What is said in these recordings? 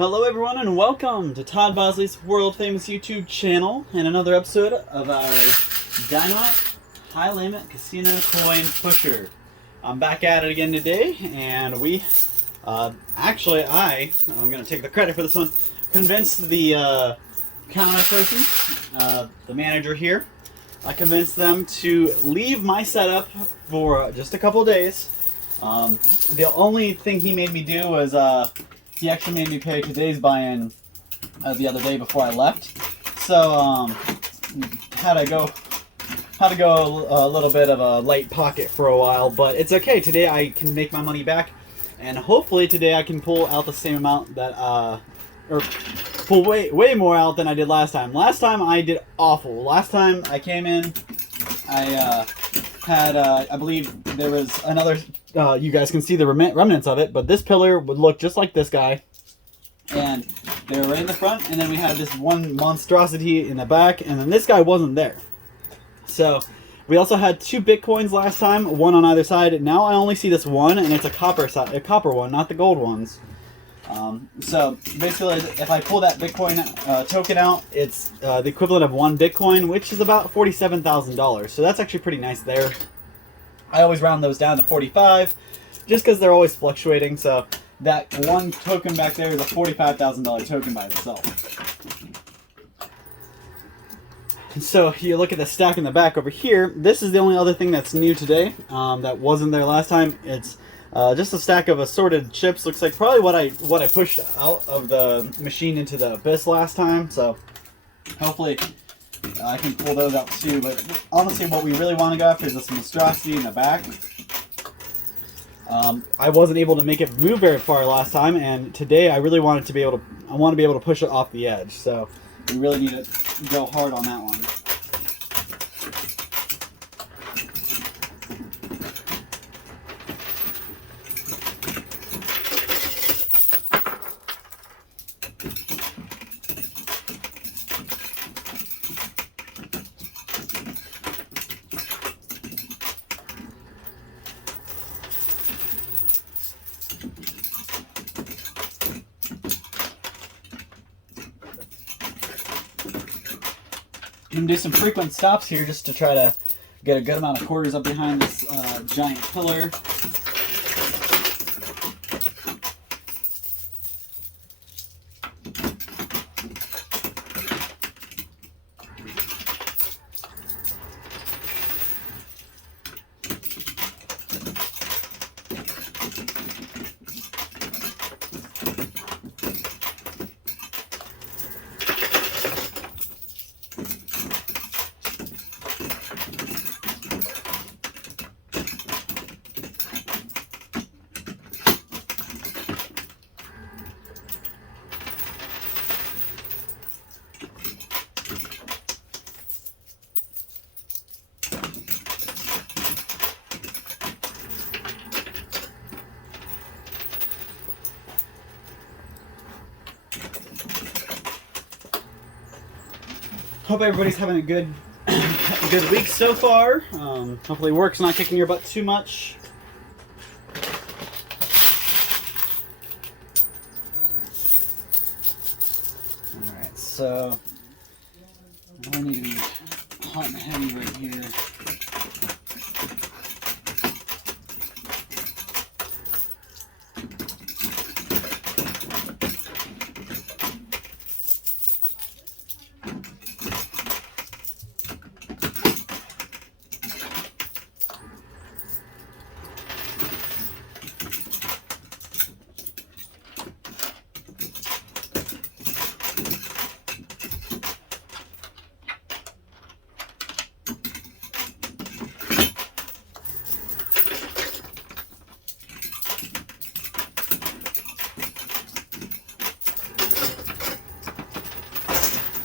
Hello everyone and welcome to Todd Bosley's world famous YouTube channel and another episode of our Dynamite High Limit Casino Coin Pusher. I'm back at it again today, and I'm going to take the credit for this one, convinced the counter person, the manager here, I convinced them to leave my setup for just a couple days. The only thing he made me do was he actually made me pay today's buy-in the other day before I left. So had to go a little bit of a light pocket for a while, but it's okay. Today I can make my money back, and hopefully today I can pull out the same amount that or pull way more out than I did last time. Last time I did awful. Last time I came in, I had I believe there was another. You guys can see the remnants of it, but this pillar would look just like this guy, and they were right in the front, and then we had this one monstrosity in the back, and then this guy wasn't there. So we also had 2 Bitcoins last time, one on either side. Now I only see this one, and it's a copper one, not the gold ones. So basically, if I pull that Bitcoin token out, it's the equivalent of 1 Bitcoin, which is about $47,000. So that's actually pretty nice there. I always round those down to 45, just because they're always fluctuating. So that one token back there is a $45,000 token by itself. And so you look at the stack in the back over here. This is the only other thing that's new today that wasn't there last time. It's just a stack of assorted chips. Looks like probably what I pushed out of the machine into the abyss last time. So hopefully I can pull those out too, but honestly what we really want to go after is this monstrosity in the back. I wasn't able to make it move very far last time, and today I really wanted to be able to push it off the edge, so we really need to go hard on that one. I'm going to do some frequent stops here just to try to get a good amount of quarters up behind this giant pillar. Hope everybody's having a good week so far. Hopefully work's not kicking your butt too much. Alright, so I need to be hot and heavy right here.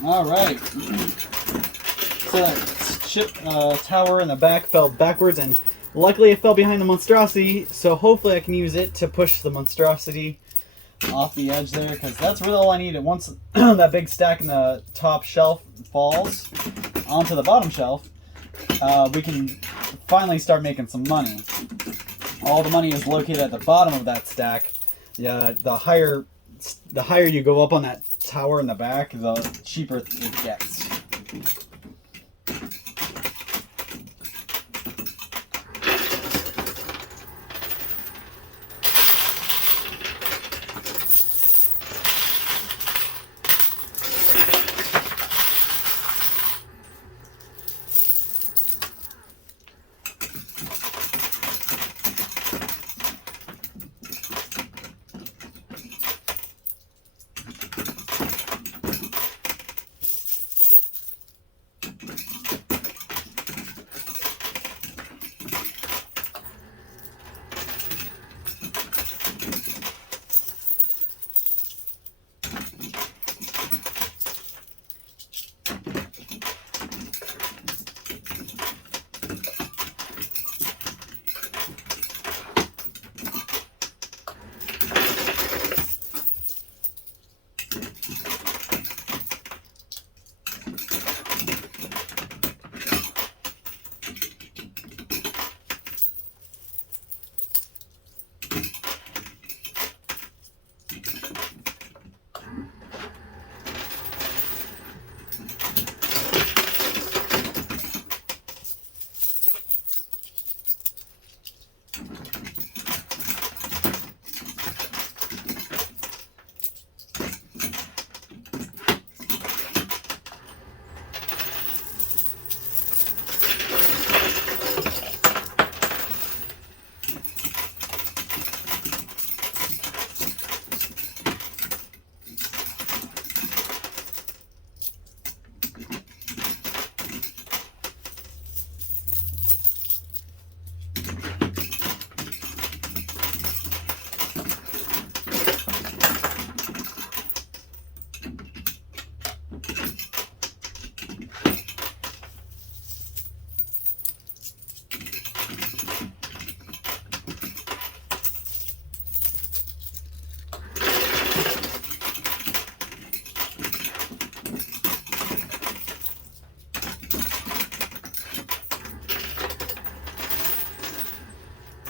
Alright, so that chip tower in the back fell backwards, and luckily it fell behind the monstrosity, so hopefully I can use it to push the monstrosity off the edge there, because that's really all I need. And once that big stack in the top shelf falls onto the bottom shelf, we can finally start making some money. All the money is located at the bottom of that stack. The higher the higher you go up on that tower in the back, the cheaper it gets.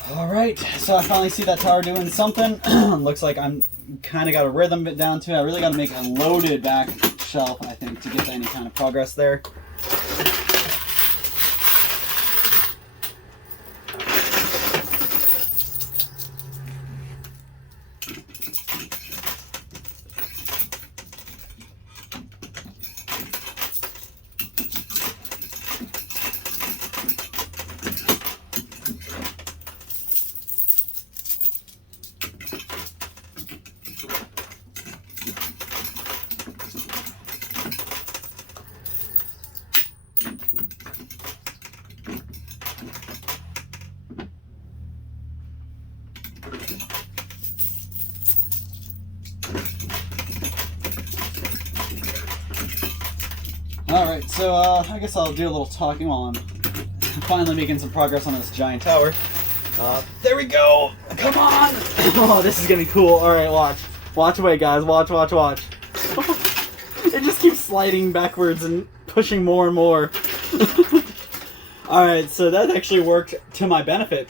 Alright, so I finally see that tower doing something. Looks like I'm kind of got a rhythm bit down to it. I really got to make a loaded back shelf, I think, to get any kind of progress there. Alright, so I guess I'll do a little talking while I'm finally making some progress on this giant tower. There we go! Come on! Oh, this is gonna be cool. Alright, watch. Watch away, guys. Watch, watch, watch. It just keeps sliding backwards and pushing more and more. Alright, so that actually worked to my benefit.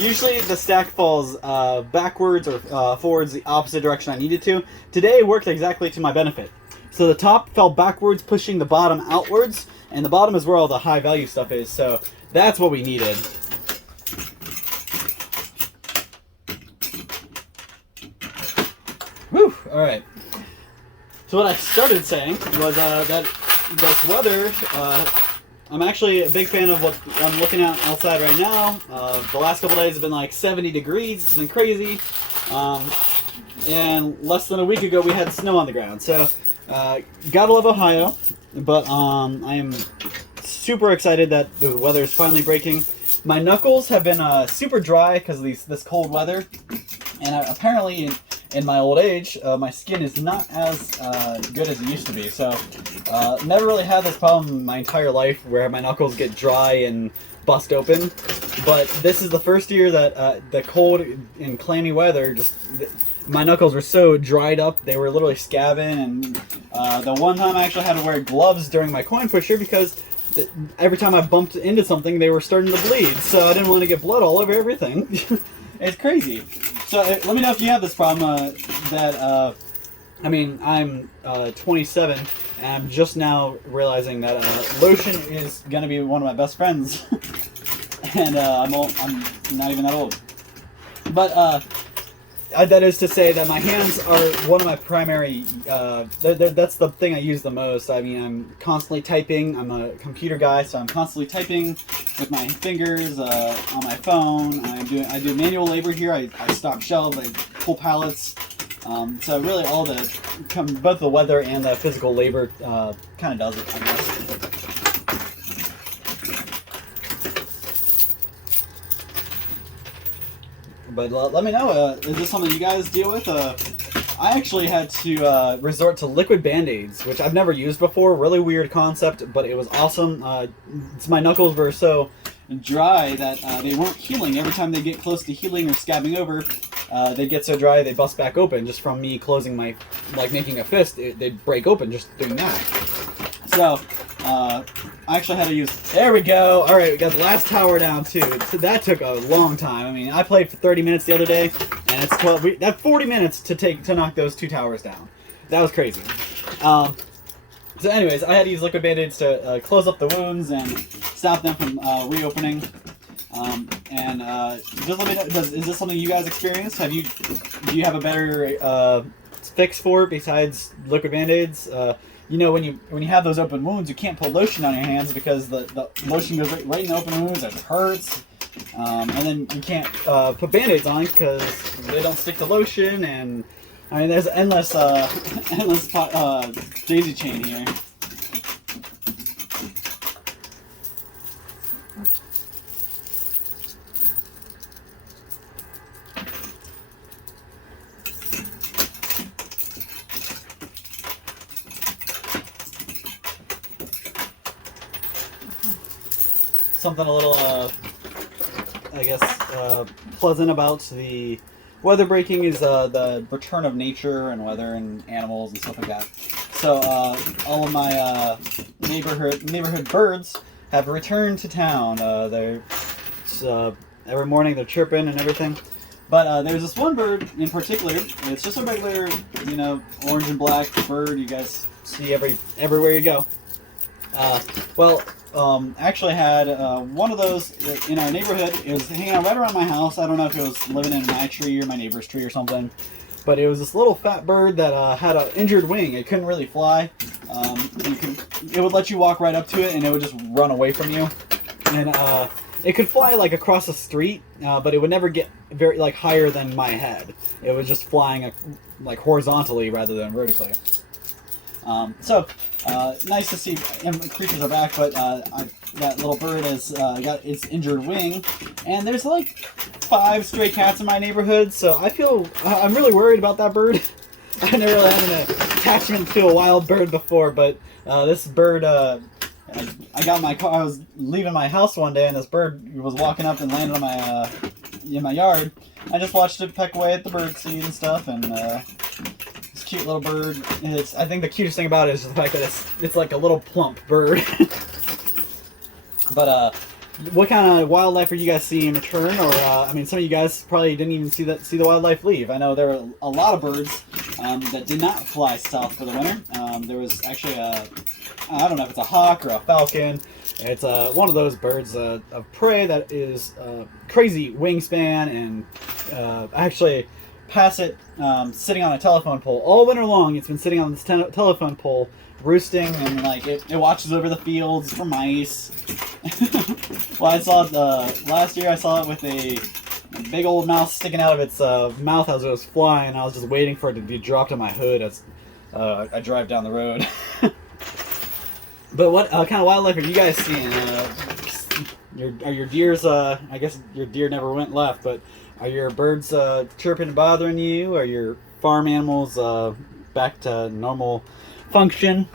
Usually the stack falls backwards or forwards the opposite direction I needed to. Today it worked exactly to my benefit. So the top fell backwards, pushing the bottom outwards, and the bottom is where all the high value stuff is, so that's what we needed. Whew, alright. So what I started saying was that this weather, I'm actually a big fan of what I'm looking at outside right now. The last couple days have been like 70 degrees, it's been crazy. And less than a week ago we had snow on the ground, so gotta love Ohio, but I am super excited that the weather is finally breaking. My knuckles have been super dry because of this cold weather, and apparently in my old age, my skin is not as good as it used to be. So never really had this problem my entire life where my knuckles get dry and bust open, but this is the first year that the cold and clammy weather my knuckles were so dried up, they were literally scabbing, and the one time I actually had to wear gloves during my coin pusher because every time I bumped into something, they were starting to bleed, so I didn't want to get blood all over everything. It's crazy. So let me know if you have this problem, that I mean, I'm 27, and I'm just now realizing that lotion is gonna be one of my best friends, and I'm not even that old. But that is to say that my hands are one of my primary. That's the thing I use the most. I mean, I'm constantly typing. I'm a computer guy, so I'm constantly typing with my fingers on my phone. I do manual labor here. I stock shelves. I pull pallets. So really, both the weather and the physical labor kind of does it, I guess. But let me know, is this something you guys deal with? I actually had to resort to liquid Band-Aids, which I've never used before. Really weird concept, but it was awesome. My knuckles were so dry that they weren't healing. Every time they get close to healing or scabbing over, they get so dry they bust back open just from me closing like making a fist. They'd break open just doing that. So I actually had to use. There we go. All right, we got the last tower down too. So that took a long time. I mean, I played for 30 minutes the other day, and it's 12. That's 40 minutes to knock those 2 towers down. That was crazy. So, anyways, I had to use liquid Band-Aids to close up the wounds and stop them from reopening. Just let me know, is this something you guys experience? Do you have a better fix for it besides liquid Band-Aids? You know, when you have those open wounds, you can't put lotion on your hands because the lotion goes right in the open wounds. It hurts, and then you can't put Band-Aids on because they don't stick to lotion. And I mean, there's endless daisy chain here. Something a little, I guess, pleasant about the weather breaking is the return of nature and weather and animals and stuff like that. So all of my neighborhood birds have returned to town. Every morning they're chirping and everything. But there's this one bird in particular. It's just a regular, orange and black bird you guys see everywhere you go. Actually had one of those in our neighborhood. It was hanging out right around my house. I don't know if it was living in my tree or my neighbor's tree or something. But it was this little fat bird that had an injured wing. It couldn't really fly. It would let you walk right up to it and it would just run away from you. And it could fly like across the street, but it would never get very higher than my head. It was just flying like horizontally rather than vertically. Nice to see creatures are back, but that little bird has got its injured wing, and there's like 5 stray cats in my neighborhood, so I'm really worried about that bird. I never really had an attachment to a wild bird before, but this bird, I got in my car. I was leaving my house one day, and this bird was walking up and landed on in my yard. I just watched it peck away at the bird seed and stuff, and cute little bird. I think the cutest thing about it is the fact that it's like a little plump bird. But what kind of wildlife are you guys seeing in return? Or I mean, some of you guys probably didn't even see the wildlife leave. I know there were a lot of birds that did not fly south for the winter. There was actually I don't know if it's a hawk or a falcon. It's one of those birds of prey that is crazy wingspan, and actually pass it sitting on a telephone pole all winter long. It's been sitting on this telephone pole roosting, and it watches over the fields for mice. Well, I saw it last year. I saw it with a big old mouse sticking out of its mouth as it was flying. I was just waiting for it to be dropped on my hood as I drive down the road. But what kind of wildlife are you guys seeing? Are your deers? I guess your deer never went left, but are your birds chirping and bothering you? Are your farm animals back to normal function?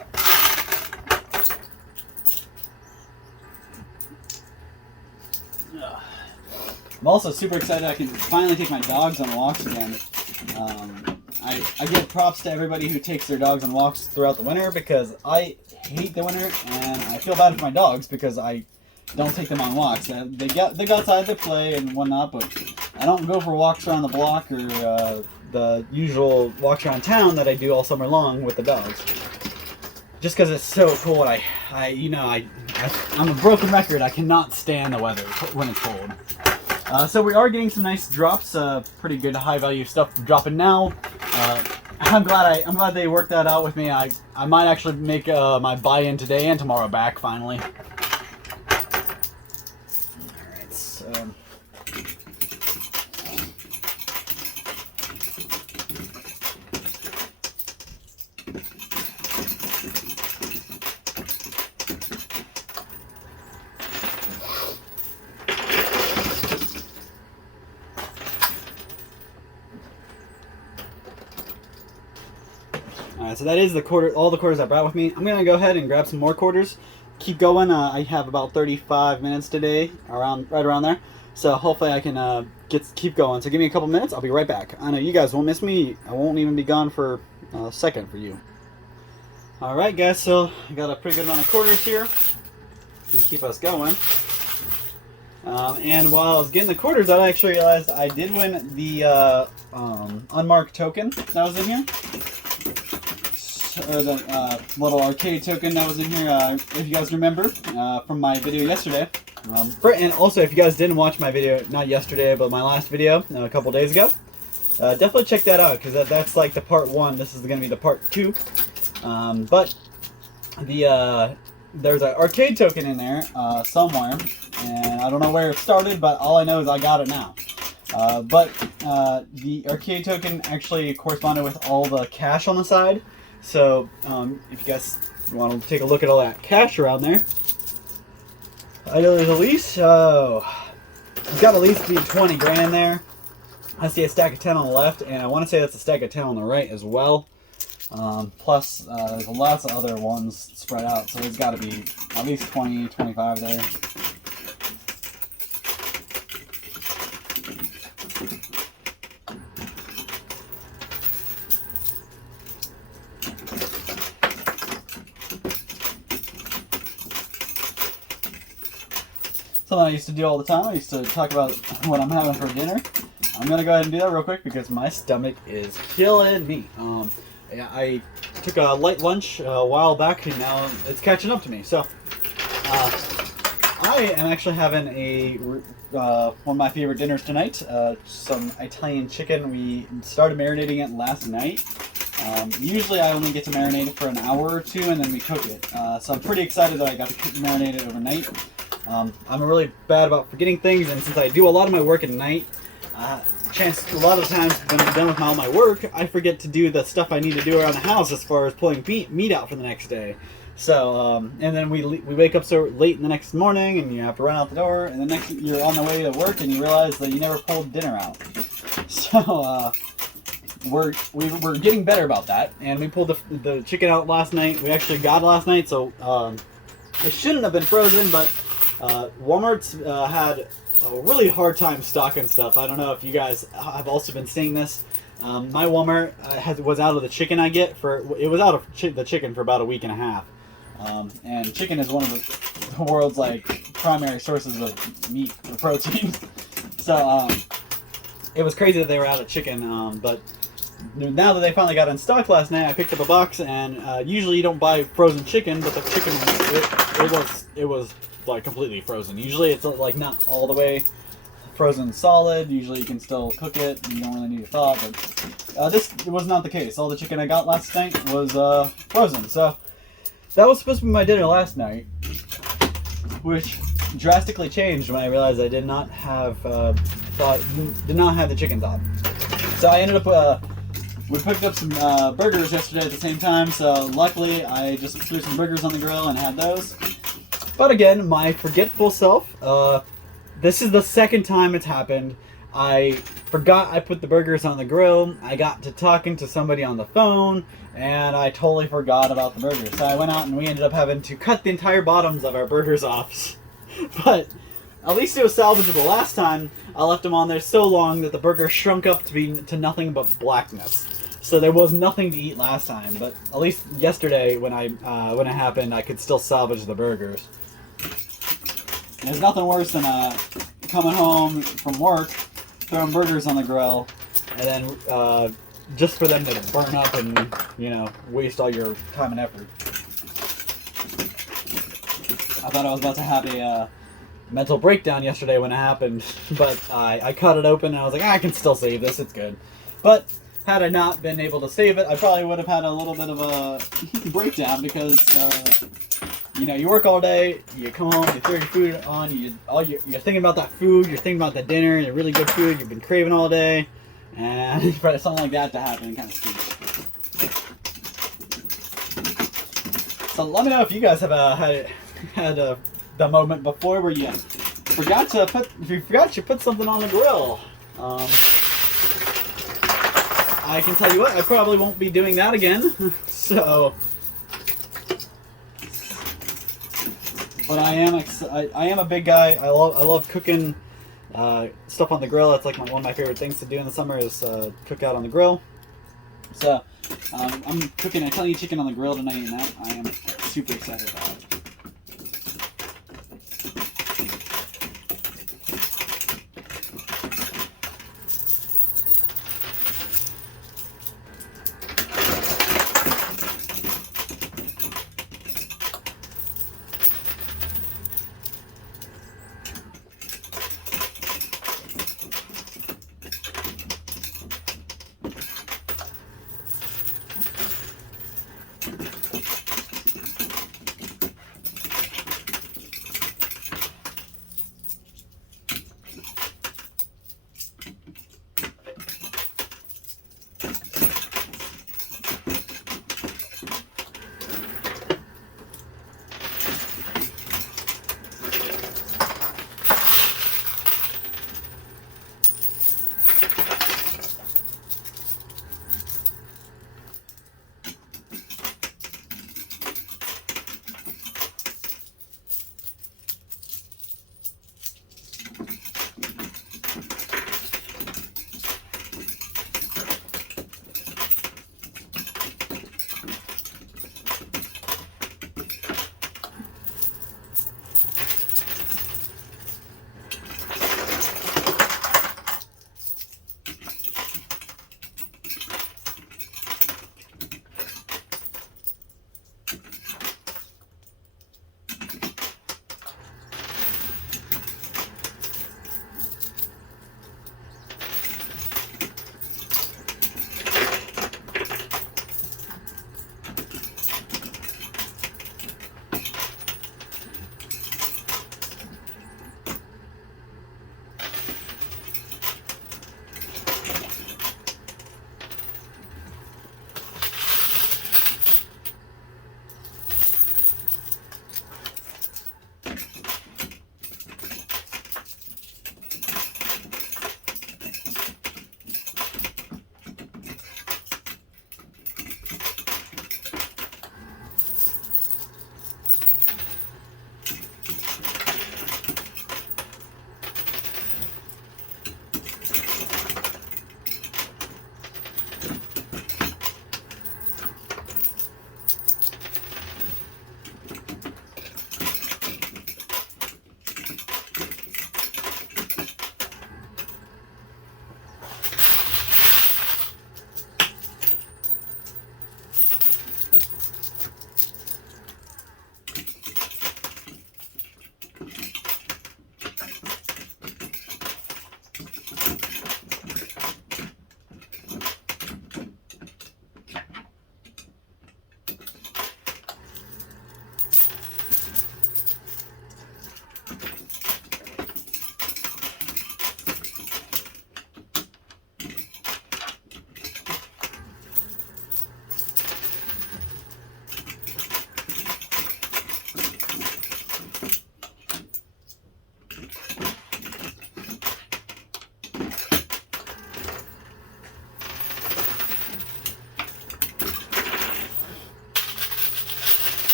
I'm also super excited I can finally take my dogs on walks again. I give props to everybody who takes their dogs on walks throughout the winter, because I hate the winter, and I feel bad for my dogs because I don't take them on walks. They go outside, they play and whatnot, but I don't go for walks around the block or the usual walks around town that I do all summer long with the dogs. Just because it's so cold, I'm a broken record. I cannot stand the weather when it's cold. So we are getting some nice drops, pretty good high value stuff dropping now. I'm glad they worked that out with me. I might actually make my buy-in today and tomorrow back finally. Alright, so so that is all the quarters I brought with me. I'm gonna go ahead and grab some more quarters. Keep going. I have about 35 minutes today, right around there. So hopefully I can keep going. So give me a couple minutes. I'll be right back. I know you guys won't miss me. I won't even be gone for a second for you. All right, guys. So I got a pretty good amount of quarters here to keep us going. And while I was getting the quarters, I actually realized I did win the unmarked token that was in here. Or the little arcade token that was in here, if you guys remember from my video yesterday. And also, if you guys didn't watch my video, not yesterday, but my last video a couple days ago, definitely check that out, because that's like the part 1. This is going to be the part 2. But there's an arcade token in there somewhere, and I don't know where it started, but all I know is I got it now. But the arcade token actually corresponded with all the cash on the side. So, if you guys want to take a look at all that cash around there, I know there's at least, it's got at least be 20 grand in there. I see a stack of 10 on the left, and I want to say that's a stack of 10 on the right as well. Plus, there's lots of other ones spread out, so there's got to be at least 20, 25 there. Something I used to do all the time. I used to talk about what I'm having for dinner. I'm going to go ahead and do that real quick because my stomach is killing me. I took a light lunch a while back, and now it's catching up to me. So, I am actually having one of my favorite dinners tonight. Some Italian chicken. We started marinating it last night. Usually I only get to marinate it for an hour or two, and then we cook it. So I'm pretty excited that I got to marinate it overnight. I'm really bad about forgetting things, and since I do a lot of my work at night, a lot of the times when I'm done with all my work, I forget to do the stuff I need to do around the house as far as pulling meat out for the next day. So, and then we wake up so late in the next morning, and you have to run out the door, and the next you're on the way to work, and you realize that you never pulled dinner out. So, we're getting better about that, and we pulled the chicken out last night. We actually got it last night, so it shouldn't have been frozen, but Walmart's had a really hard time stocking stuff. I don't know if you guys have also been seeing this. My Walmart was out of the chicken I get it was out of the chicken for about a week and a half. And chicken is one of the world's primary sources of meat or protein. So it was crazy that they were out of chicken. But now that they finally got in stock last night, I picked up a box, and usually you don't buy frozen chicken, but the chicken it was like completely frozen. Usually it's not all the way frozen solid. Usually you can still cook it, you don't really need to thaw, but this was not the case. All the chicken I got last night was frozen. So that was supposed to be my dinner last night, which drastically changed when I realized I did not have the chicken thawed. So I ended up we picked up some burgers yesterday at the same time, so luckily I just threw some burgers on the grill and had those. But again, my forgetful self, this is the second time it's happened. I forgot I put the burgers on the grill. I got to talking to somebody on the phone, and I totally forgot about the burgers. So I went out and we ended up having to cut the entire bottoms of our burgers off. But at least it was salvageable. Last time, I left them on there so long that the burger shrunk up to nothing but blackness. So there was nothing to eat last time. But at least yesterday, when it happened, I could still salvage the burgers. There's nothing worse than coming home from work, throwing burgers on the grill, and then just for them to burn up and, you know, waste all your time and effort. I thought I was about to have a mental breakdown yesterday when it happened, but I cut it open and I was like, I can still save this, it's good. But had I not been able to save it, I probably would have had a little bit of a breakdown because, you know, you work all day, you come home, you throw your food on, you're thinking about that food, you're thinking about the dinner, the really good food you've been craving all day, and for something like that to happen, it kind of stinks. So let me know if you guys have had the moment before where you forgot to put something on the grill. I can tell you what, I probably won't be doing that again. So, but I am a big guy. I love cooking stuff on the grill. It's like one of my favorite things to do in the summer is cook out on the grill. So I'm cooking Italian chicken on the grill tonight, and that I am super excited about.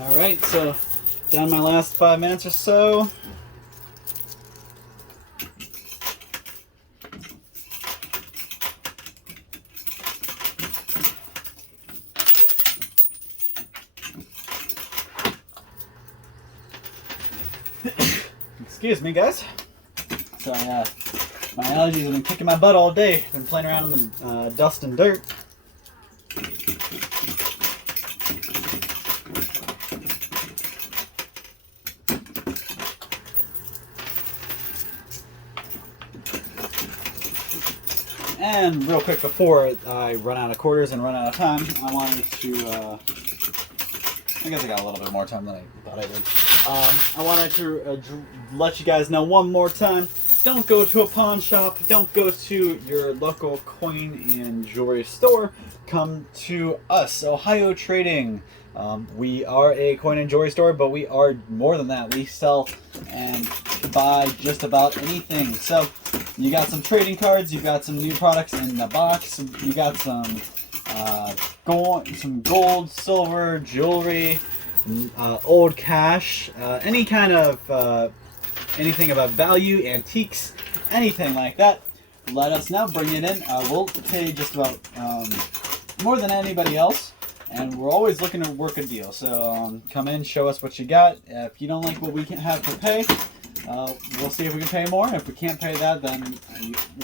Alright, so down my last 5 minutes or so. Excuse me, guys. So My allergies have been kicking my butt all day. Been playing around in the dust and dirt. And real quick, before I run out of quarters and run out of time, I wanted to, I guess I got a little bit more time than I thought I would. I wanted to let you guys know one more time, don't go to a pawn shop, don't go to your local coin and jewelry store, come to us, Ohio Trading. We are a coin and jewelry store, but we are more than that. We sell and buy just about anything. So you got some trading cards, you got some new products in the box, you got some gold, silver, jewelry, old cash, any kind of anything about value, antiques, anything like that. Let us know, bring it in. We'll pay just about more than anybody else. And we're always looking to work a deal. So come in, show us what you got. If you don't like what we can have to pay, we'll see if we can pay more. If we can't pay that, then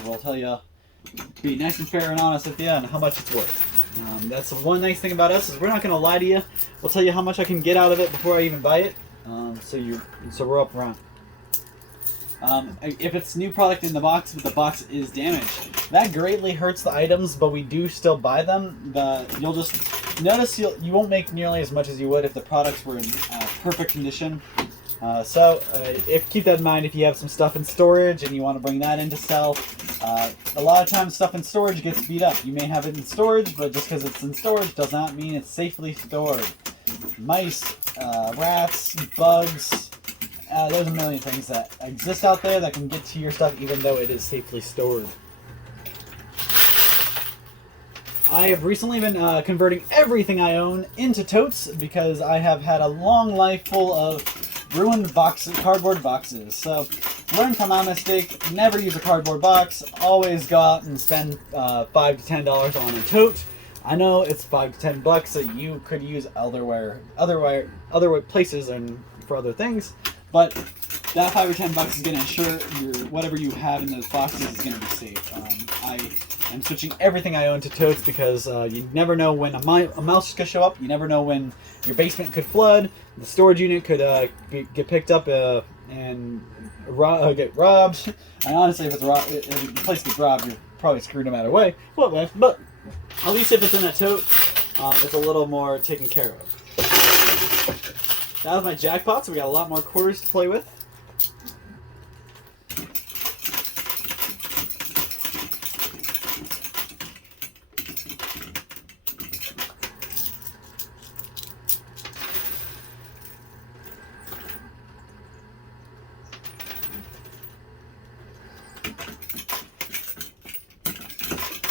we'll tell you, be nice and fair and honest with you on how much it's worth. That's the one nice thing about us, is we're not going to lie to you. We'll tell you how much I can get out of it before I even buy it. So we're up front. If it's new product in the box, but the box is damaged, that greatly hurts the items, but we do still buy them. You'll just notice you won't make nearly as much as you would if the products were in perfect condition. Keep that in mind if you have some stuff in storage and you want to bring that in to sell. A lot of times stuff in storage gets beat up. You may have it in storage, but just because it's in storage does not mean it's safely stored. Mice, rats, bugs, there's a million things that exist out there that can get to your stuff even though it is safely stored. I have recently been converting everything I own into totes because I have had a long life full of ruined cardboard boxes. So learn from my mistake, never use a cardboard box, always go out and spend $5 to $10 on a tote. I know it's $5 to $10 that you could use other places and for other things, but that $5 or $10 is going to ensure whatever you have in those boxes is going to be safe. I am switching everything I own to totes because you never know when a mouse is going to show up. You never know when your basement could flood. The storage unit could get picked up and get robbed. And honestly, if the place gets robbed, you're probably screwed no matter way. But at least if it's in a tote, it's a little more taken care of. That was my jackpot, so we got a lot more quarters to play with.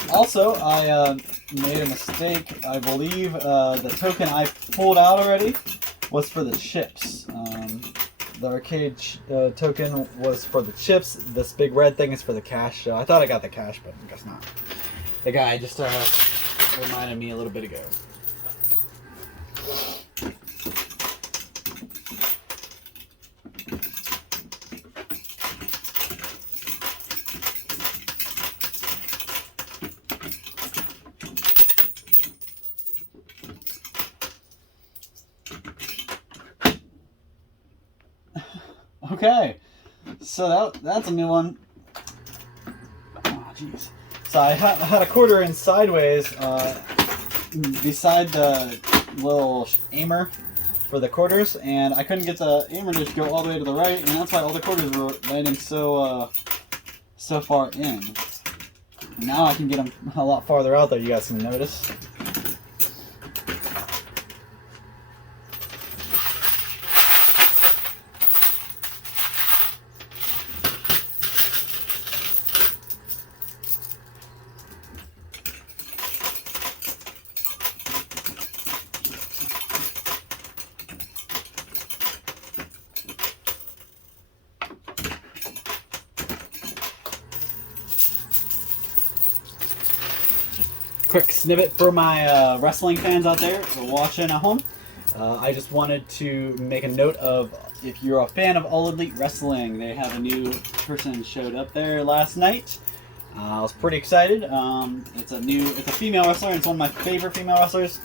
Also, I made a mistake. I believe the token I pulled out already was for the chips. The arcade token was for the chips. This big red thing is for the cash. So I thought I got the cash, but I guess not. The guy just reminded me a little bit ago. Okay, so that's a new one. Oh, jeez. So I had a quarter in sideways beside the little aimer for the quarters, and I couldn't get the aimer to go all the way to the right, and that's why all the quarters were landing so far in. Now I can get them a lot farther out there, you guys can notice. Quick snippet for my wrestling fans out there who are watching at home. I just wanted to make a note of if you're a fan of All Elite Wrestling, they have a new person showed up there last night. I was pretty excited. It's a female wrestler, and it's one of my favorite female wrestlers.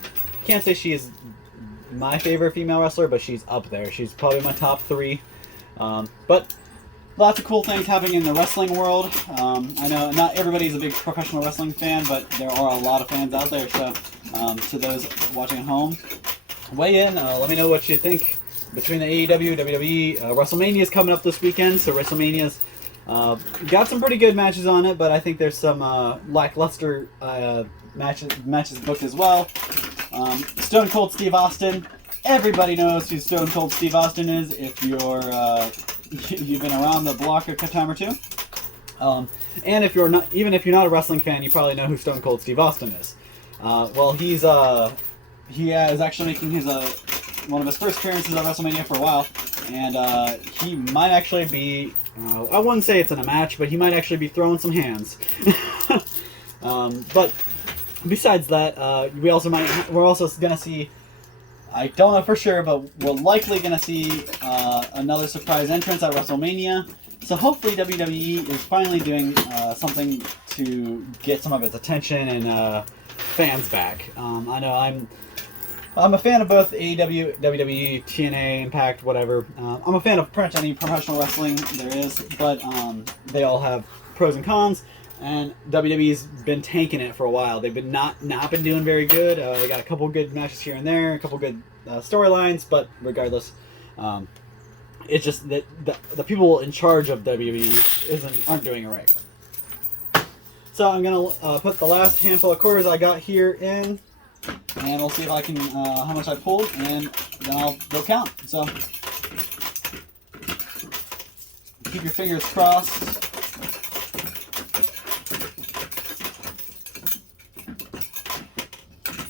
Can't say she is my favorite female wrestler, but she's up there. She's probably my top 3. But lots of cool things happening in the wrestling world. I know not everybody's a big professional wrestling fan, but there are a lot of fans out there. So to those watching at home, weigh in. Let me know what you think between the AEW, WWE. WrestleMania is coming up this weekend, so WrestleMania's got some pretty good matches on it, but I think there's some lackluster matches booked as well. Stone Cold Steve Austin. Everybody knows who Stone Cold Steve Austin is if you're you've been around the block a time or two. And if you're not, even if you're not a wrestling fan, you probably know who Stone Cold Steve Austin is. Well, he is actually making his one of his first appearances at WrestleMania for a while, and he might actually be. I wouldn't say it's in a match, but he might actually be throwing some hands. But besides that, we're also gonna see. I don't know for sure, but we're likely gonna see another surprise entrance at WrestleMania. So hopefully WWE is finally doing something to get some of its attention and fans back. I know I'm a fan of both AEW, WWE, TNA, Impact, whatever. I'm a fan of pretty much any professional wrestling there is, but they all have pros and cons. And WWE's been tanking it for a while. They've been not been doing very good. They got a couple good matches here and there, a couple good storylines, but regardless, it's just that the people in charge of WWE aren't doing it right. So I'm gonna put the last handful of quarters I got here in, and we'll see if I can how much I pulled, and then I'll go count. So keep your fingers crossed.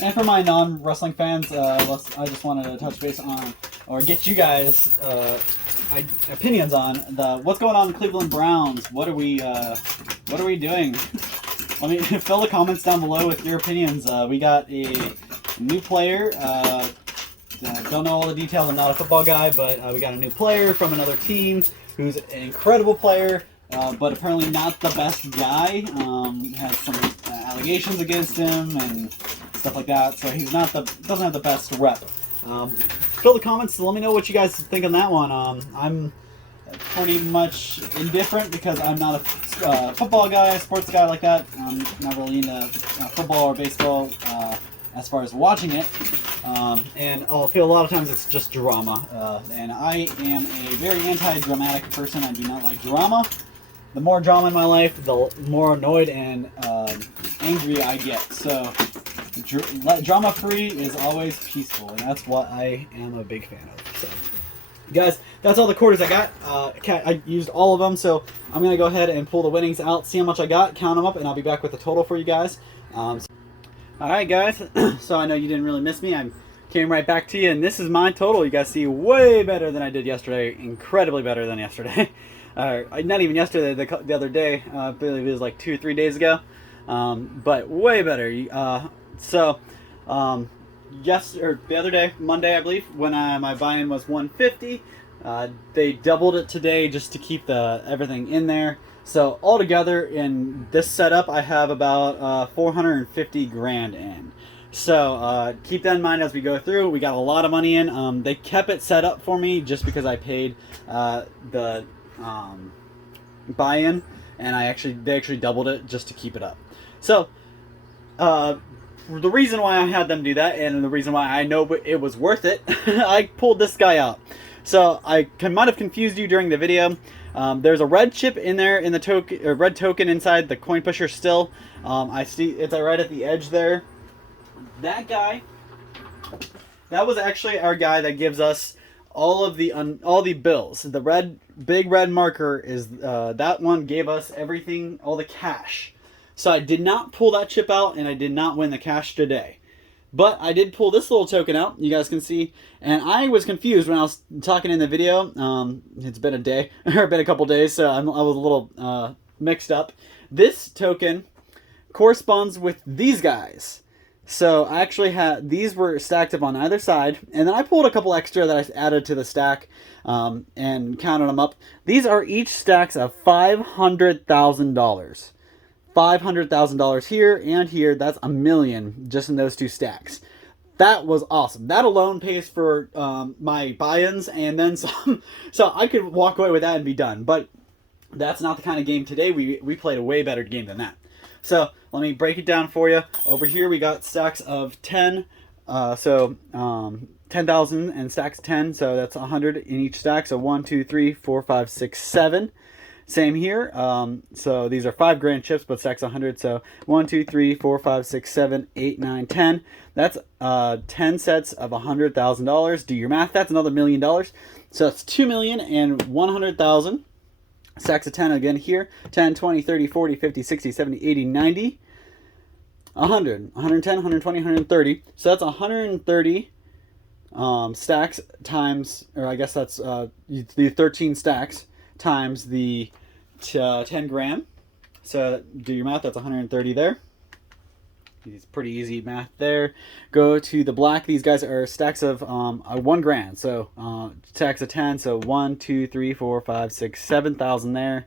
And for my non-wrestling fans, I just wanted to touch base on, or get you guys' opinions on what's going on in Cleveland Browns. What are we doing? Let me fill the comments down below with your opinions. We got a new player. Don't know all the details. I'm not a football guy, but we got a new player from another team who's an incredible player, but apparently not the best guy. Has some allegations against him and stuff like that, so he's doesn't have the best rep. Fill the comments to let me know what you guys think on that one. I'm pretty much indifferent because I'm not a football guy, sports guy like that. I'm not really into football or baseball as far as watching it, and I'll feel a lot of times it's just drama, and I am a very anti-dramatic person. I do not like drama. The more drama in my life, the more annoyed and angry I get. So drama-free is always peaceful, and that's what I am a big fan of. So, guys, that's all the quarters I got. I used all of them, so I'm going to go ahead and pull the winnings out, see how much I got, count them up, and I'll be back with the total for you guys. Alright, guys, so I know you didn't really miss me. I came right back to you, and this is my total. You guys see way better than I did yesterday, incredibly better than yesterday. Not even yesterday, the other day, I believe it was like 2 or 3 days ago, but way better. The other day, Monday, I believe, when my buy-in was 150, they doubled it today just to keep everything in there. So altogether in this setup, I have about 450 grand in. So keep that in mind as we go through. We got a lot of money in. They kept it set up for me just because I paid the buy-in, and they actually doubled it just to keep it up. So the reason why I had them do that, and the reason why I know it was worth it, I pulled this guy out. So I might have confused you during the video. There's a red chip in there in the token, or red token inside the coin pusher still. I see it's right at the edge there. That guy, that was actually our guy that gives us all the bills. The big red marker is that one gave us everything, all the cash. So I did not pull that chip out, and I did not win the cash today. But I did pull this little token out, you guys can see. And I was confused when I was talking in the video. It's been a day, or been a couple days, so I was a little mixed up. This token corresponds with these guys. So I actually had, these were stacked up on either side, and then I pulled a couple extra that I added to the stack and counted them up. These are each stacks of $500,000. $500,000 here and here. That's $1 million just in those two stacks. That was awesome. That alone pays for my buy-ins and then some. So I could walk away with that and be done. But that's not the kind of game today. We played a way better game than that. So let me break it down for you. Over here we got stacks of 10. 10,000 and stacks 10. So that's 100 in each stack. So 1, 2, 3, 4, 5, 6, 7. Same here. So these are $5 chips, but stacks 100. So 1, 2, 3, 4, 5, 6, 7, 8, 9, 10. That's 10 sets of $100,000. Do your math. That's another $1 million. So that's 2,100,000. Stacks of 10 again here. 10, 20, 30, 40, 50, 60, 70, 80, 90. 100, 110, 120, 130. So that's 130 stacks times, or I guess that's the 13 stacks times the 10 grand. So do your math, that's 130 there. It's pretty easy math there. Go to the black. These guys are stacks of $1,000. So stacks of 10. So 1, 2, 3, 4, 5, 6, 7,000 there.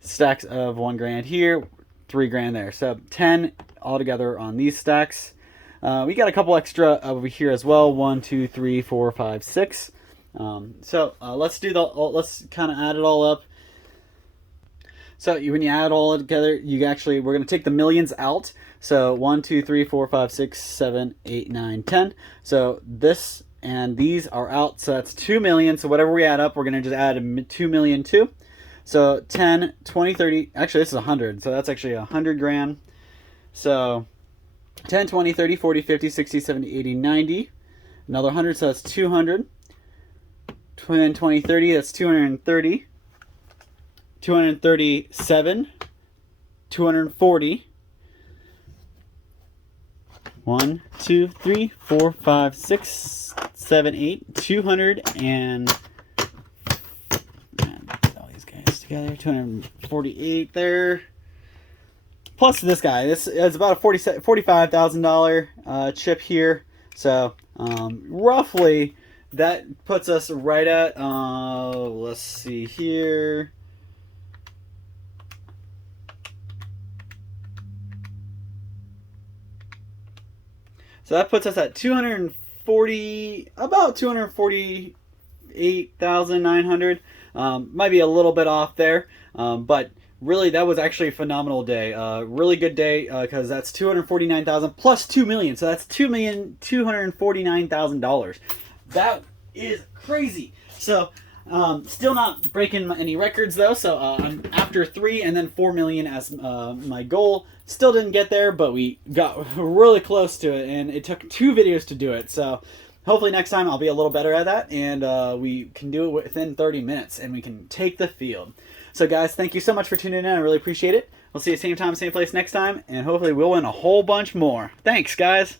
Stacks of $1,000 here. $3,000 there. So 10 altogether on these stacks. We got a couple extra over here as well. 1, 2, 3, 4, 5, 6. Let's do let's kind of add it all up. So when you add it all together, we're going to take the millions out. So 1, 2, 3, 4, 5, 6, 7, 8, 9, 10. So this and these are out. So that's 2 million. So whatever we add up, we're going to just add 2 million too. So 10, 20, 30. Actually, this is 100. So that's actually $100,000. So 10, 20, 30, 40, 50, 60, 70, 80, 90. Another 100. So that's 200. 10, 20, 30. That's 230. 237, 240, 1, 2, 3, 4, 5, 6, 7, 8, 200 and put all these guys together, 248 there. Plus this guy, this is about a $45,000 chip here. So roughly that puts us right at let's see here. So that puts us at about 248,900. Might be a little bit off there, but really that was actually a phenomenal day. Really good day because that's 249,000 plus 2 million. So that's $2,249,000. That is crazy. So still not breaking any records though. So I'm after 3 and then 4 million as my goal. Still didn't get there, but we got really close to it, and it took 2 videos to do it. So hopefully next time I'll be a little better at that, and we can do it within 30 minutes, and we can take the field. So guys, thank you so much for tuning in. I really appreciate it. We'll see you same time, same place next time, and hopefully we'll win a whole bunch more. Thanks, guys.